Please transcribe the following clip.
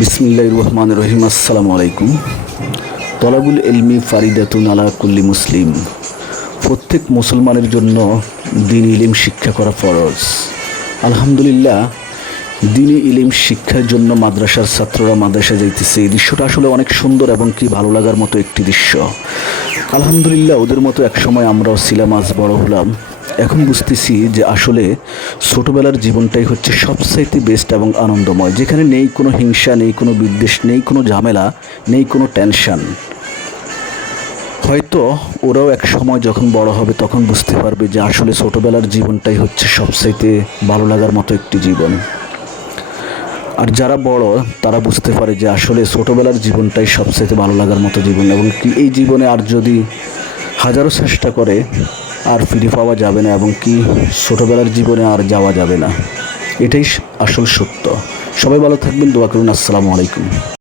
বিসমিল্লাহির রহমানির রহিম। আসসালামু আলাইকুম। তলাবুল ইলমি ফারিদাতুন আলা কুল্লি মুসলিম। প্রত্যেক মুসলমানের জন্য দ্বীনি ইলম শিক্ষা করা ফরজ। আলহামদুলিল্লাহ, দ্বীনি ইলম শিক্ষার জন্য মাদ্রাসার ছাত্ররা মাদ্রাসা যাইতেছে। এই দৃশ্যটা আসলে অনেক সুন্দর এবং কি ভালো লাগার মতো একটি দৃশ্য। আলহামদুলিল্লাহ, ওদের মতো একসময় আমরাও ছিলাম, আজ বড় হলাম। এখন বুঝতেছি যে আসলে ছোটোবেলার জীবনটাই হচ্ছে সবচাইতে বেস্ট এবং আনন্দময়, যেখানে নেই কোনো হিংসা, নেই কোনো বিদ্বেষ, নেই কোনো ঝামেলা, নেই কোনো টেনশন। হয়তো ওরাও এক সময় যখন বড় হবে তখন বুঝতে পারবে যে আসলে ছোটোবেলার জীবনটাই হচ্ছে সবচাইতে ভালো লাগার মতো একটি জীবন। আর যারা বড় তারা বুঝতে পারে যে আসলে ছোটোবেলার জীবনটাই সবচাইতে ভালো লাগার মতো জীবন, এবং কি এই জীবনে আর যদি হাজারো চেষ্টা করে আর ফিরে পাওয়া যাবে না, এবং কি ছোটোবেলার জীবনে আর যাওয়া যাবে না। এটাই আসল সত্য। সবাই ভালো থাকবেন, দোয়া করুন। আসসালামু আলাইকুম।